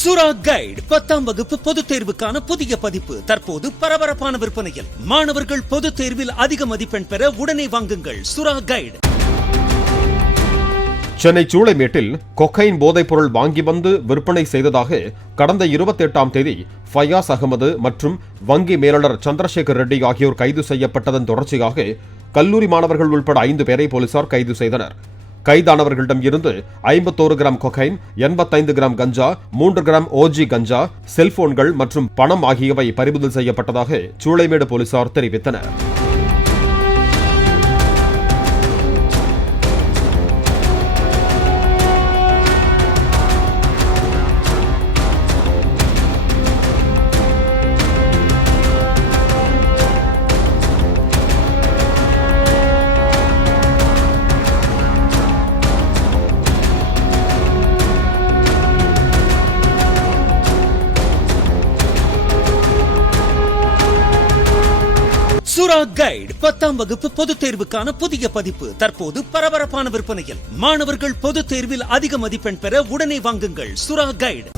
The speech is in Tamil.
சுறா கைடு 10ஆம் வகுப்பு பொதுத் தேர்வுக்கான புதிய பதிப்பு தற்போது பரபரப்பான விற்பனையில். மாணவர்கள் பொதுத் தேர்வில் அதிக மதிப்பெண் பெற உடனே வாங்குங்கள் சுறா கைடு. சென்னை சூளைமேட்டில் கொக்கைன் போதைப்பொருள் வாங்கி வந்து விற்பனை செய்ததாக கடந்த 28ஆம் தேதி ஃபயாஸ் அகமது மற்றும் வங்கி மேலாளர் சந்திரசேகர் ரெட்டி ஆகியோர் கைது செய்யப்பட்டதன் தொடர்ச்சியாக கல்லூரி மாணவர்கள் உட்பட 5 பேரை போலீசார் கைது செய்தனர். கைதானவர்களிடம் இருந்து 51 கிராம் கொகைன், 85 கிராம் கஞ்சா, 3 கிராம் ஓஜி கஞ்சா, செல்போன்கள் மற்றும் பணம் ஆகியவை பறிமுதல் செய்யப்பட்டதாக சூளைமேடு போலீசார் தெரிவித்தனர். சுறா கைடு 10ஆம் வகுப்பு பொதுத் தேர்வுக்கான புதிய பதிப்பு தற்போது பரபரப்பான விற்பனையில். மாணவர்கள் பொதுத் தேர்வில் அதிக மதிப்பெண் பெற உடனே வாங்குங்கள் சுறா கைடு.